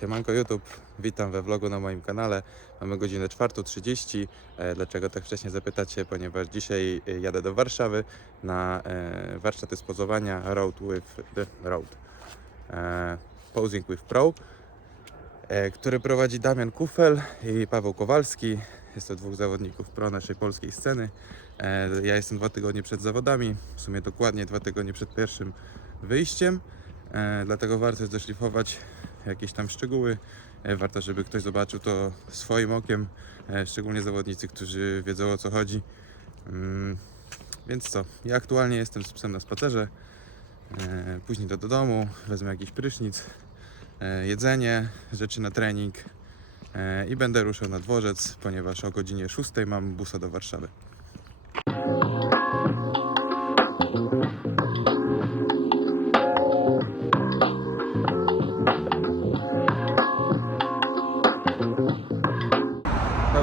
Siemanko YouTube, witam we vlogu na moim kanale. Mamy godzinę 4.30. E, Dlaczego tak wcześnie zapytacie? Ponieważ dzisiaj e, jadę do Warszawy na e, warsztaty z pozowania Road with the Road. Posing with Pro, który prowadzi Damian Kufel i Paweł Kowalski. Jest to dwóch zawodników pro naszej polskiej sceny. Ja jestem dwa tygodnie przed zawodami, w sumie dokładnie dwa tygodnie przed pierwszym wyjściem. Dlatego warto jest doszlifować jakieś tam szczegóły. E, Warto, żeby ktoś zobaczył to swoim okiem, e, szczególnie zawodnicy, którzy wiedzą o co chodzi. Mm, Więc co, ja aktualnie jestem z psem na spacerze. E, Później do, do domu, wezmę jakiś prysznic, jedzenie, rzeczy na trening i będę ruszał na dworzec, ponieważ o godzinie 6 mam busa do Warszawy.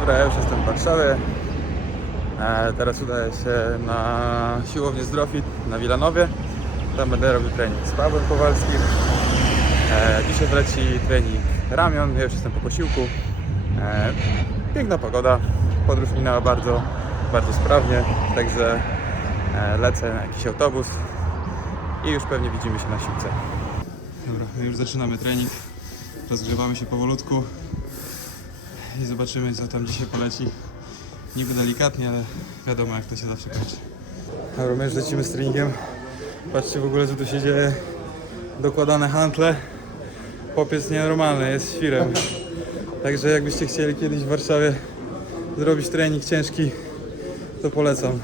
Dobra, ja już jestem w Warszawie. E, teraz udaję się na siłownię Zdrofit na Wilanowie. Tam będę robił trening z Pawłem Kowalskim. E, dzisiaj wleci trening ramion, ja już jestem po posiłku. E, piękna pogoda, podróż minęła bardzo, bardzo sprawnie, także lecę na jakiś autobus i już pewnie widzimy się na siłce. Dobra, już zaczynamy trening. Rozgrzewamy się powolutku i zobaczymy co tam dzisiaj poleci. Niby delikatnie, ale wiadomo jak to się zawsze kończy. Dobra, my już lecimy z treningiem. Patrzcie w ogóle co tu się dzieje. Dokładane hantle. Chłopiec nienormalny, jest świrem. Także jakbyście chcieli kiedyś w Warszawie zrobić trening ciężki, to polecam.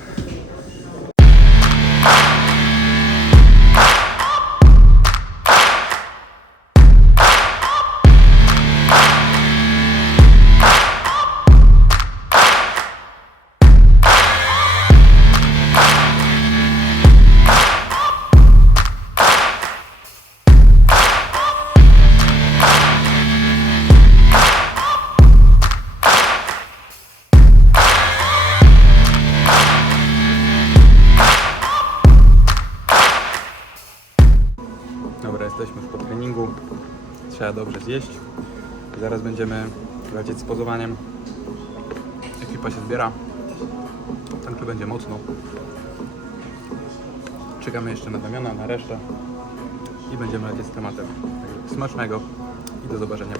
Trzeba dobrze zjeść. Zaraz będziemy lecieć z pozowaniem. Ekipa się zbiera. Tam będzie mocno. Czekamy jeszcze na Damiana, na resztę. I będziemy lecieć z tematem. Także smacznego i do zobaczenia.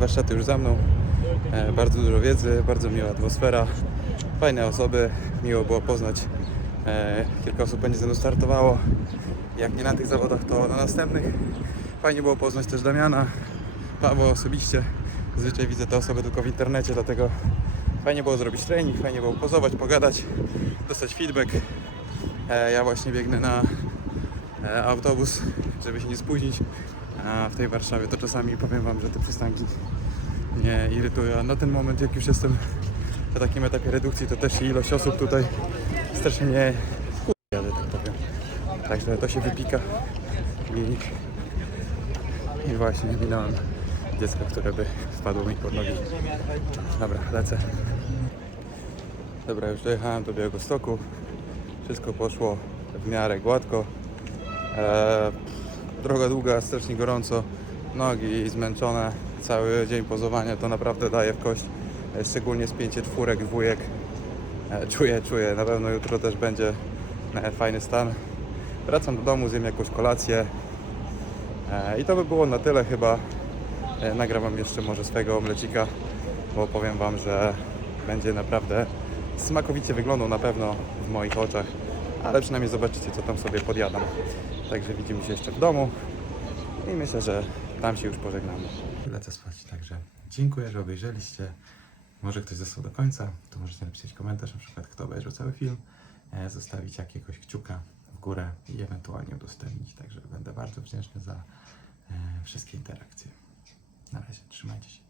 Warsztaty już za mną. E, bardzo dużo wiedzy, bardzo miła atmosfera, fajne osoby. Miło było poznać. E, kilka osób będzie ze mną startowało. Jak nie na tych zawodach, to na następnych. Fajnie było poznać też Damiana, Pawła osobiście. Zazwyczaj widzę te osoby tylko w internecie, dlatego fajnie było zrobić trening, fajnie było pozować, pogadać, dostać feedback. E, ja właśnie biegnę na autobus, żeby się nie spóźnić. A w tej Warszawie to czasami powiem Wam, że te przystanki mnie irytują. A na ten moment, jak już jestem na takim etapie redukcji, to też ilość osób tutaj strasznie mnie że tak powiem. Także to się wypika i, i właśnie minąłem dziecko, które by wpadło mi pod nogi. Dobra, lecę. Dobra, już dojechałem do Białegostoku. Wszystko poszło w miarę gładko. Eee, droga długa, strasznie gorąco, nogi zmęczone, cały dzień pozowania to naprawdę daje w kość, e, szczególnie spięcie czwórek, dwójek. E, Czuję, czuję, na pewno jutro też będzie e, fajny stan. Wracam do domu, zjem jakąś kolację i to by było na tyle chyba. Nagram Wam jeszcze może swojego omlecika, bo powiem Wam, że będzie naprawdę smakowicie wyglądał na pewno w moich oczach, ale przynajmniej zobaczycie co tam sobie podjadam. Także widzimy się jeszcze w domu i myślę, że tam się już pożegnamy. Lecę spać, także dziękuję, że obejrzeliście. Może ktoś został do końca, to możecie napisać komentarz, na przykład kto obejrzał cały film, e, zostawić jakiegoś kciuka w górę i ewentualnie udostępnić. Także będę bardzo wdzięczny za e, wszystkie interakcje. Na razie, trzymajcie się.